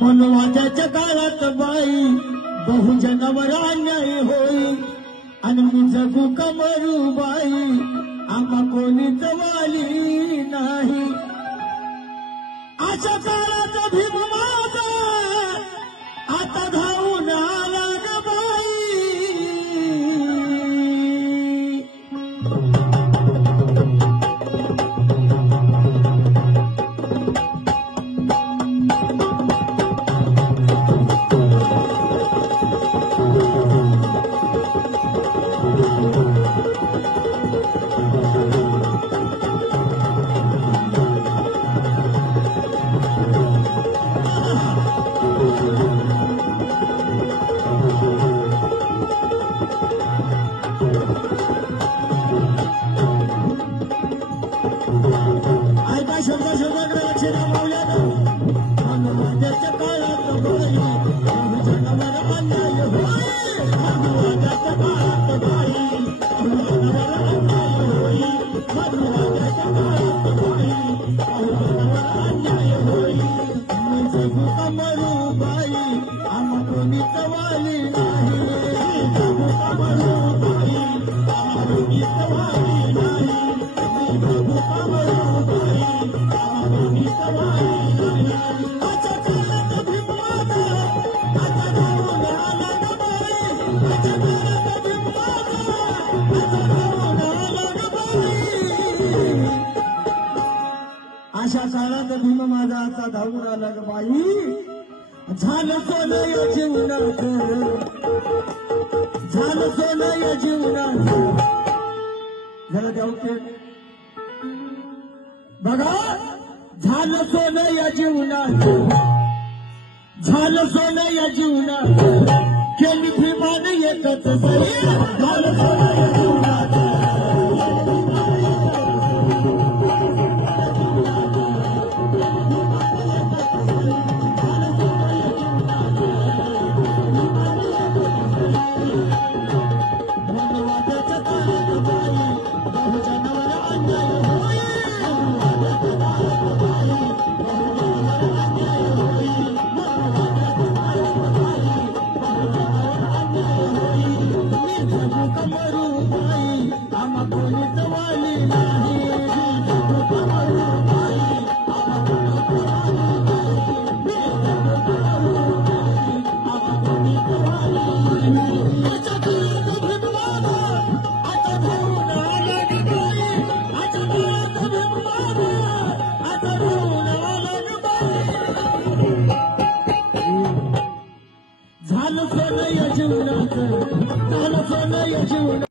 मनवाच्या काळात बाई बहुजनावर अन्याय होई आणि मी जगू कमरू बाई आम्हा कोणीच वाली नाही। अशा काळात भीम माझा आता धावून आला ग बाई। अशा काळात भीम माझा आता धावून आला ग बाई। झालं सोनं या जीवनात, झालं सोनं या जीवनात। जरा द्या बघा, झालं सोनं या जीवनात, झालं सोनं या जीवनात। केली भीमान एकच सरी, झालं सोनं या जीवनात। झालं सोनं या जीवनात, झालं सोनं या जीवनात।